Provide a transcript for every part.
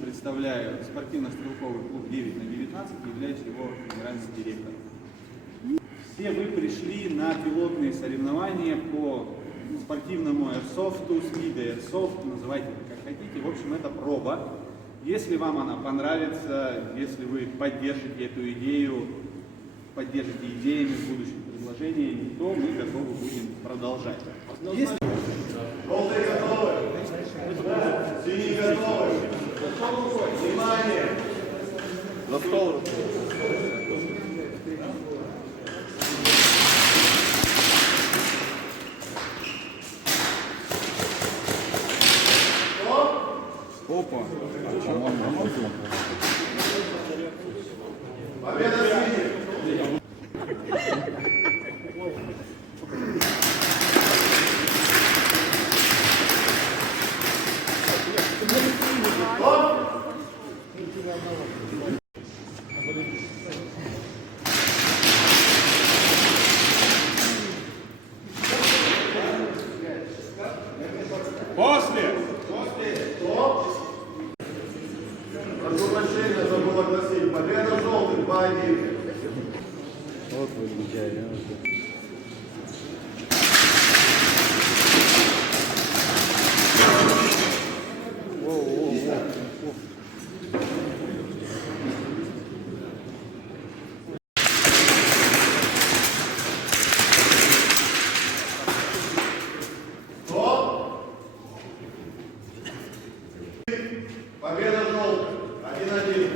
Представляю спортивно-стрелковый клуб 9 на 19, являюсь его генеральным директором. Все вы пришли на пилотные соревнования по спортивному аирсофту, СМИДа Airsoft, называйте как хотите. В общем, это проба. Если вам она понравится, если вы поддержите эту идею, поддержите идеями будущих предложений, то мы готовы будем продолжать. Если... Желтые готовы? Синие готовы? Внимание! За стол. Опа. Победа синих! После! Прошу прощения, забыл огласить. Победа желтых 2-1. Вот вы негодяи. Победа желтых 1-1.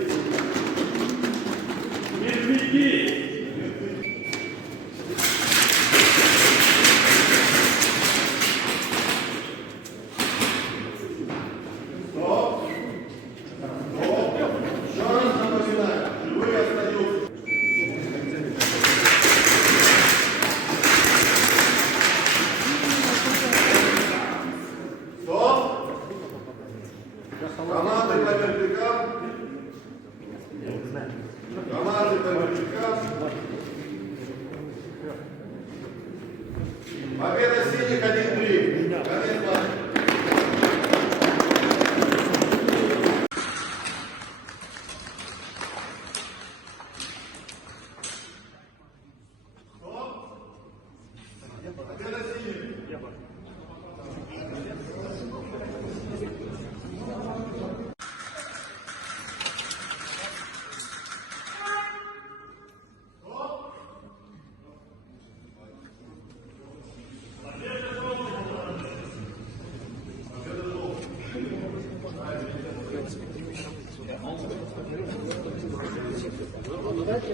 Еще раз напоминаю, живые остаются. Стоп! Команды по вертикам. Команды по вертикам. Победа синих 1-3. Конец матча. Победа синих. Давайте